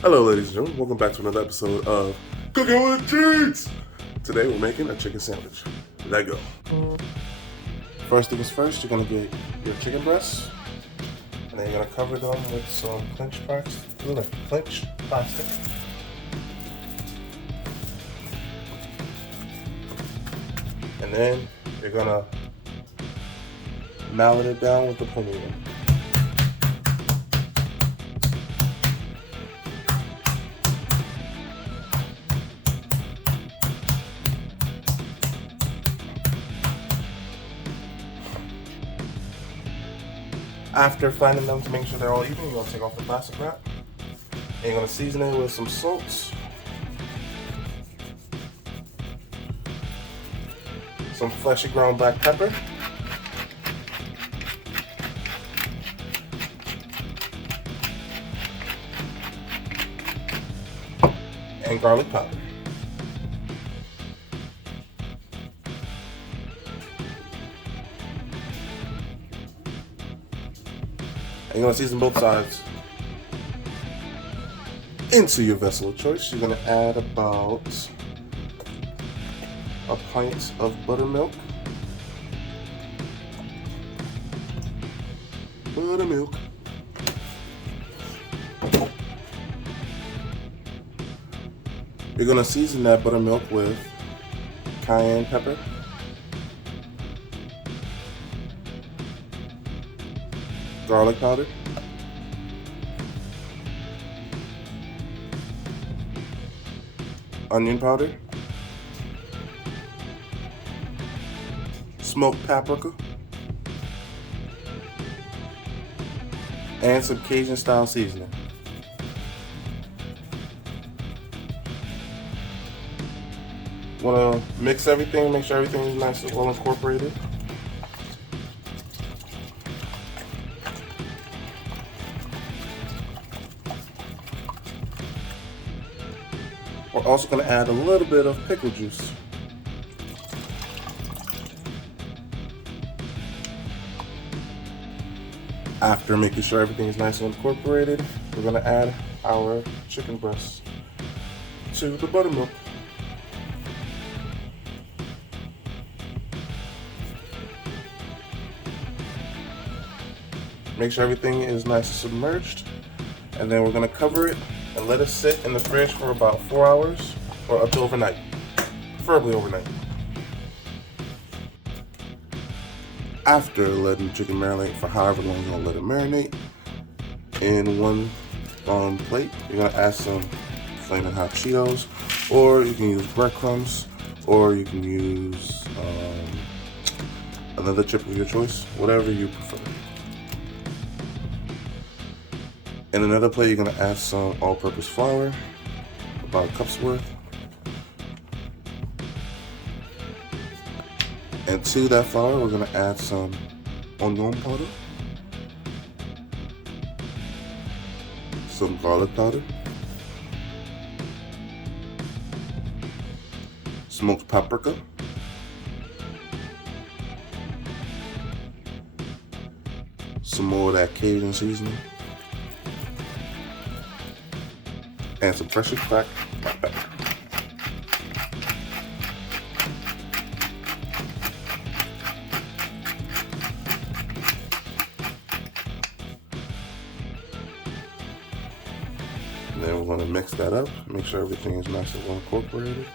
Hello, ladies and gentlemen. Welcome back to another episode of Cooking with Cheats. Today we're making a chicken sandwich. Let go. First things first, you're gonna get your chicken breasts, and then you're gonna cover them with some clinch plastic. And then you're gonna mallet it down with the plenty. After flattening them to make sure they're all even, you're gonna take off the plastic wrap. And you're gonna season it with some salt, some freshly ground black pepper, and garlic powder. And you're gonna season both sides. Into your vessel of choice, you're gonna add about a pint of buttermilk. You're gonna season that buttermilk with cayenne pepper, garlic powder, onion powder, smoked paprika, and some Cajun style seasoning. Want to mix everything, make sure everything is nice and well incorporated. We're also going to add a little bit of pickle juice. After making sure everything is nice and incorporated, we're going to add our chicken breasts to the buttermilk. Make sure everything is nice and submerged, and then we're going to cover it and let it sit in the fridge for about 4 hours or up to overnight, preferably overnight. After letting the chicken marinate for however long you want to let it marinate, in one plate, you're going to add some Flamin Hot Cheetos, or you can use breadcrumbs, or you can use another chip of your choice, whatever you prefer. In another plate, you're going to add some all-purpose flour, about a cup's worth. And to that flour, we're going to add some onion powder, some garlic powder, smoked paprika, some more of that Cajun seasoning, and some freshly cracked black pepper. And then we're going to mix that up, make sure everything is nice and well incorporated.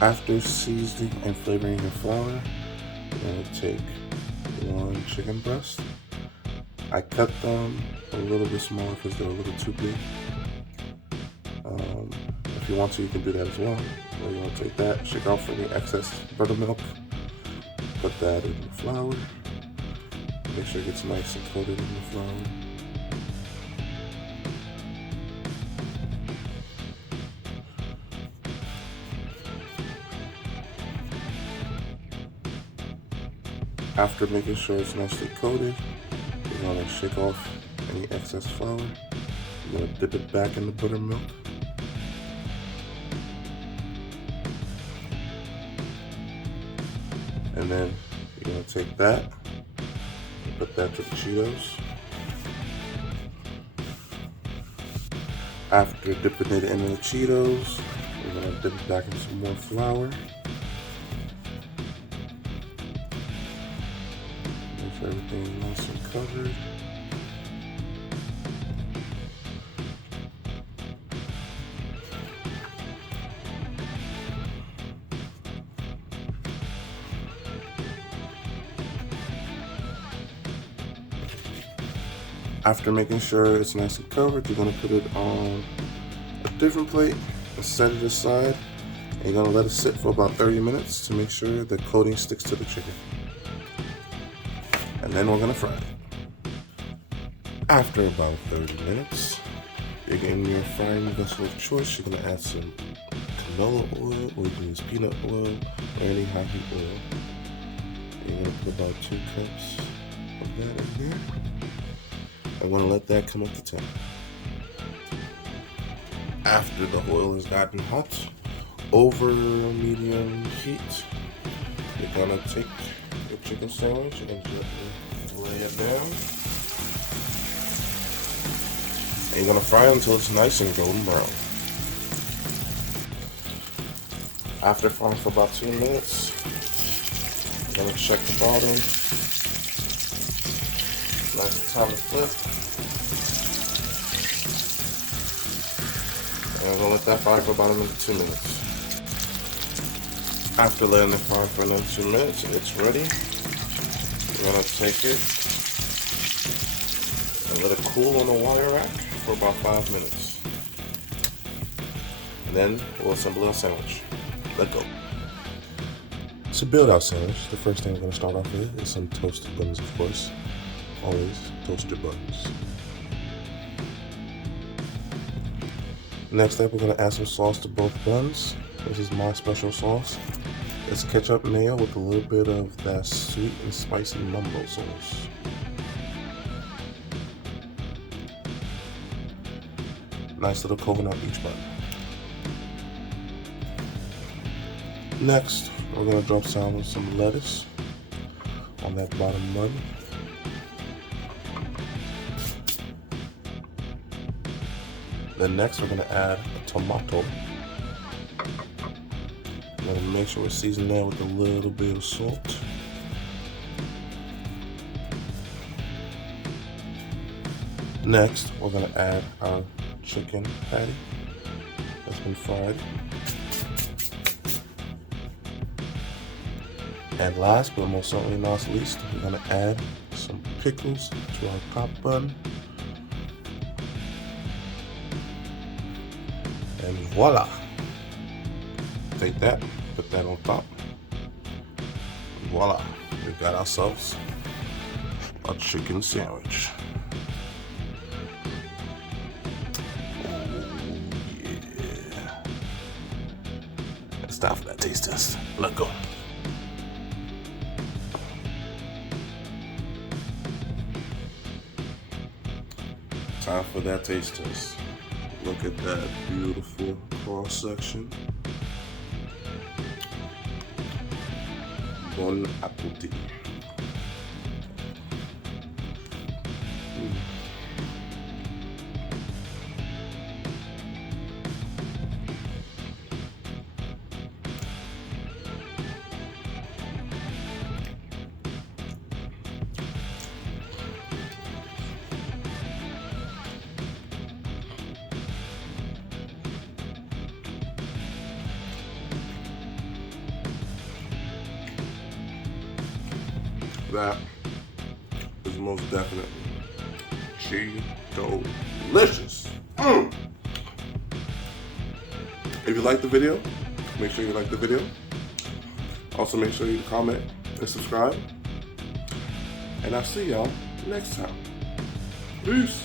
After seasoning and flavoring your flour, you're going to take one chicken breast. I cut them a little bit smaller because they're a little too big. If you want to, you can do that as well. So you want to take that, shake off any excess buttermilk, put that in the flour, make sure it gets nice and coated in the flour. After making sure it's nicely coated, you're going to shake off any excess flour. You're going to dip it back in the buttermilk. And then You're gonna take that, put that to the Cheetos. After dipping it into the Cheetos, we're gonna dip it back in some more flour. Make sure everything is nice and covered. After making sure it's nice and covered, you're going to put it on a different plate and set it aside. And you're going to let it sit for about 30 minutes to make sure the coating sticks to the chicken. And then we're going to fry it. After about 30 minutes, you're getting your frying vessel of choice. You're going to add some canola oil, or you can use peanut oil, or any high heat oil. You're going to put about 2 cups of that in there. I'm going to let that come up to temp. After the oil has gotten hot, over medium heat, you're going to take your chicken sandwich and gently lay it down. And you're going to fry it until it's nice and golden brown. After frying for about 2 minutes, you're going to check the bottom. That's the time to flip. And I'm going to let that fry for about another 2 minutes. After letting it fry for another 2 minutes, it's ready. We're going to take it and let it cool on the wire rack for about 5 minutes. And then we'll assemble our sandwich. Let's go. To build our sandwich, the first thing we're going to start off with is some toasted buns, of course. Always toast your buns. Next up, we're going to add some sauce to both buns. This is my special sauce. It's ketchup mayo with a little bit of that sweet and spicy mumbo sauce. Nice little coconut each bun. Next, we're going to drop some lettuce on that bottom bun. Then next we're going to add a tomato. We're going to make sure we're seasoning that with a little bit of salt. Next we're going to add our chicken patty that's been fried. And last but most certainly not least, we're going to add some pickles to our top bun. And voila! Take that, put that on top. And voila! We've got ourselves a chicken sandwich. Oh yeah! It's time for that taste test. Let's go. Time for that taste test. Look at that beautiful cross section. Bon appetit. That is most definitely Cheeto-licious. If you like the video, make sure you like the video. Also make sure you comment and subscribe. And I'll see y'all next time. Peace.